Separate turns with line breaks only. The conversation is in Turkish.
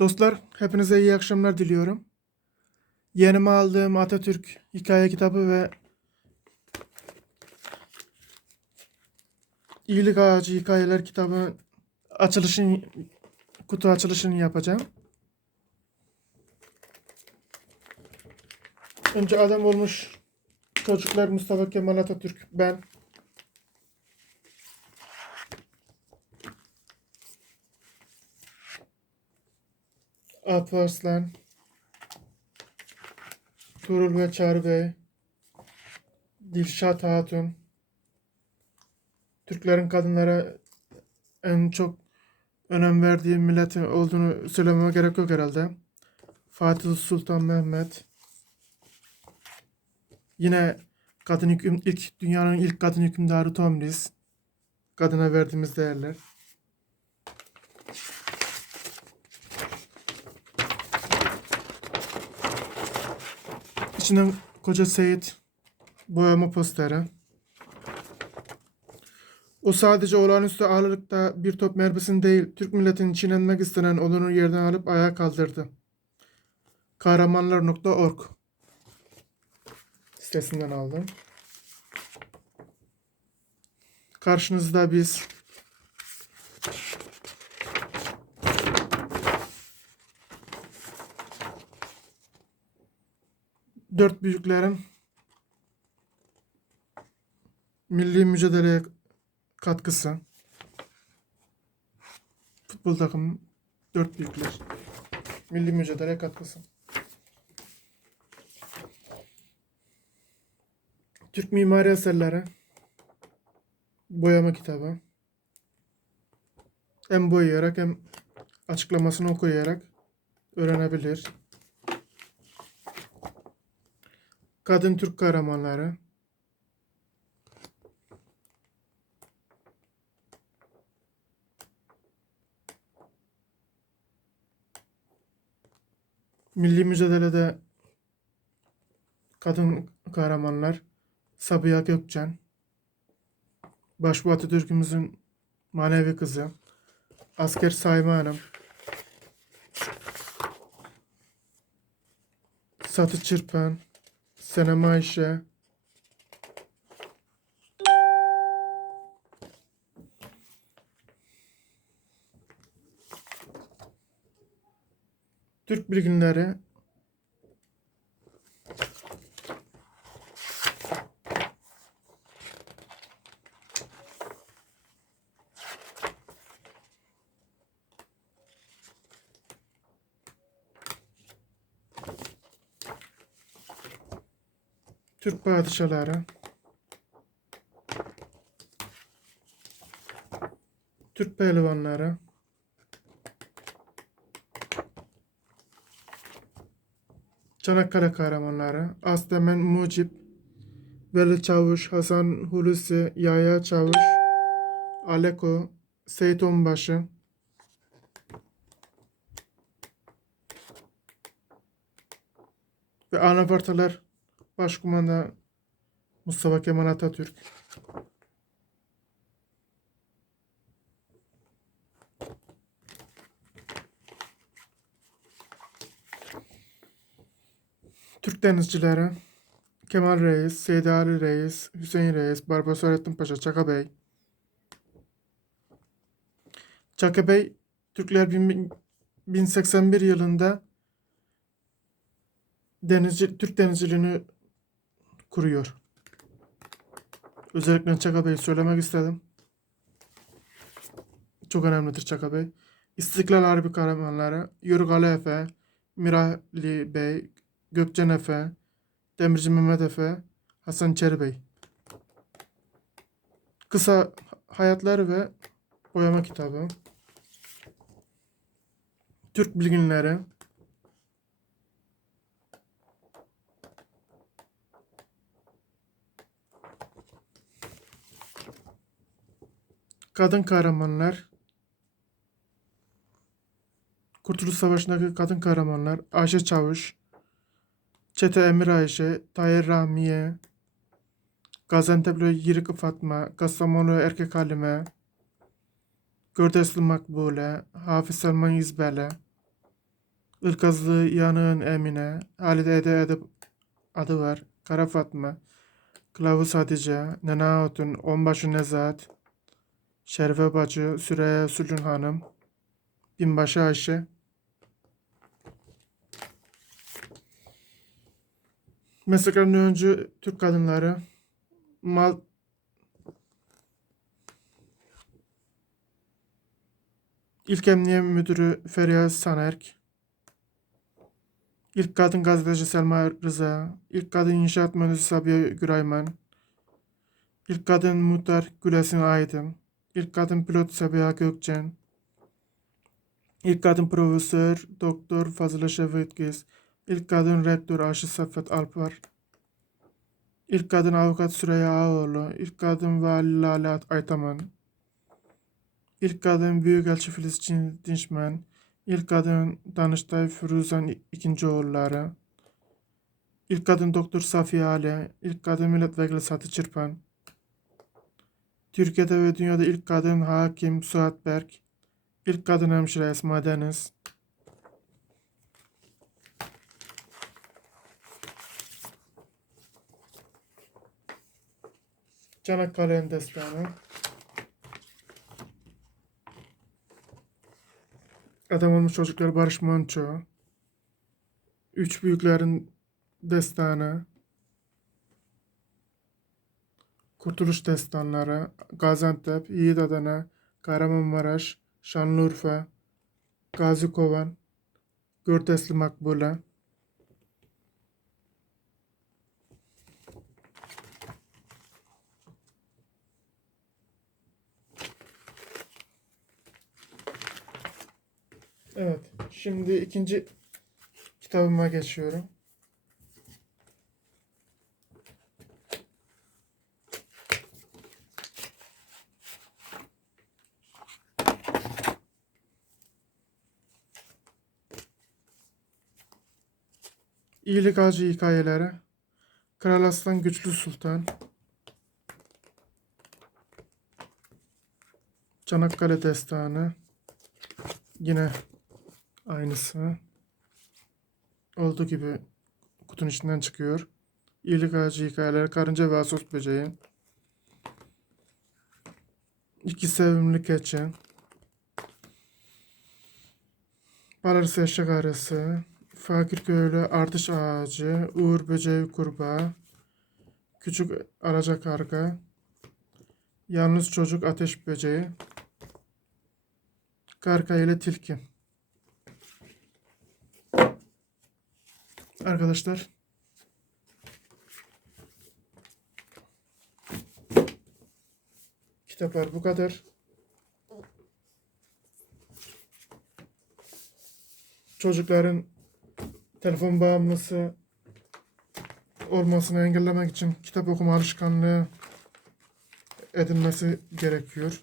Dostlar, hepinize iyi akşamlar diliyorum. Yenime aldığım Atatürk hikaye kitabı ve İyilik Ağacı Hikayeler kitabı açılışın kutu açılışını yapacağım. Önce adam olmuş çocuklar Mustafa Kemal Atatürk ben Alparslan Tuğrul ve Çağrı Bey Dilşat Hatun Türklerin kadınlara en çok önem verdiği millet olduğunu söylememe gerek yok herhalde. Fatih Sultan Mehmet Yine kadın hüküm, ilk dünyanın ilk kadın hükümdarı Tomris. Kadına verdiğimiz değerler. İçinden Koca Seyit boyama posteri. O sadece olağanüstü ağırlıkta bir top mermisini değil, Türk milletinin çiğnenmek istenen olunu yerden alıp ayağa kaldırdı. Kahramanlar.org sitesinden aldım. Karşınızda biz dört büyüklerin milli mücadeleye katkısı. Futbol takımı dört büyükler. Milli mücadeleye katkısı. Türk mimari eserleri. Boyama kitabı. Hem boyayarak hem açıklamasını okuyarak öğrenebilir. Kadın Türk kahramanları. Milli mücadelede kadın kahramanlar. Sabiha Gökçen. Başbuğ Atatürk'ümüzün manevi kızı. Asker Sayma Hanım. Satı Çırpan. Senem Ayşe. Türk bilginleri Türk padişahları. Türk pehlivanları. Çanakkale kahramanları. Aslemen Mucip Veli Çavuş Hasan Hulusi Yahya Çavuş Aleko Seyit Onbaşı. Ve anafartalar Başkumandan Mustafa Kemal Atatürk. Türk denizcileri Kemal Reis, Seydi Ali Reis, Hüseyin Reis, Barbaros Hayrettin Paşa, Çaka Bey. Çaka Bey, Türkler bin- 1081 yılında denizci, Türk denizciliğini kuruyor. Özellikle Çaka Bey'i söylemek istedim. Çok önemlidir Çaka Bey. İstiklal Harbi kahramanları Yörük Ali Efe, Mirali Bey, Gökçen Efe, Demirci Mehmet Efe, Hasan Çeri Bey. Kısa hayatları ve boyama kitabı. Türk bilginleri. Kadın kahramanlar. Kurtuluş Savaşı'ndaki kadın kahramanlar. Ayşe Çavuş. Çete Emir Ayşe. Tahir Rahmiye. Gaziantep'li Yirık Fatma. Kastamonu Erkek Halime. Gördesli Makbule. Hafız Selman İzbele. Ilgazlı Yanığın Emine, Halide Ede Edip adı var. Kara Fatma, Kılavuz Hatice, Nene Hatun, Onbaşı Nezahat, Şerife Bacı, Süreyya Sülün Hanım, Binbaşı Ayşe. Mesleklerden önce Türk kadınları, Mal İlk Emniyet Müdürü Feriha Sanerk, İlk kadın gazeteci Selma Rıza, ilk kadın inşaat mühendisi Sabiha Gürayman, ilk kadın muhtar Gülesin Aydın, ilk kadın pilot Sabiha Gökçen, ilk kadın profesör Doktor Fazıl Şevket Giz, ilk kadın rektör Aşı Saffet Alpar, ilk kadın avukat Süreyya Ağoğlu, ilk kadın vali Lale Aytaman, ilk kadın büyükelçi Filiz Dinçmen, ilk kadın Danıştay Firuzan ikinci oğulları, ilk kadın Doktor Safiye Ali, ilk kadın milletvekili Satı Çırpan, Türkiye'de ve dünyada ilk kadın hakim Suat Berk, ilk kadın hemşire Esma Deniz, Çanakkale'nin destanı. Adam olmuş çocuklar Barış Manço. Üç büyüklerin destanı. Kurtuluş destanları. Gaziantep, Yiğit Adana, Kahramanmaraş, Şanlıurfa, Gazi Kovan, Görtesli Makbule. Evet, şimdi ikinci kitabıma geçiyorum. İyilik Ağacı Hikayeleri Kral Aslan Güçlü Sultan Çanakkale Destanı Yine aynısı. Olduğu gibi kutunun içinden çıkıyor. İyilik ağacı hikayeleri, karınca ve asos böceği. İki sevimli keçi. Balarısı eşek arısı. Fakir köylü ardış ağacı. Uğur böceği kurbağa. Küçük araca karga. Yalnız çocuk ateş böceği. Karga ile tilki. Arkadaşlar. Kitaplar bu kadar. Çocukların telefon bağımlısı olmasını engellemek için kitap okuma alışkanlığı edinmesi gerekiyor.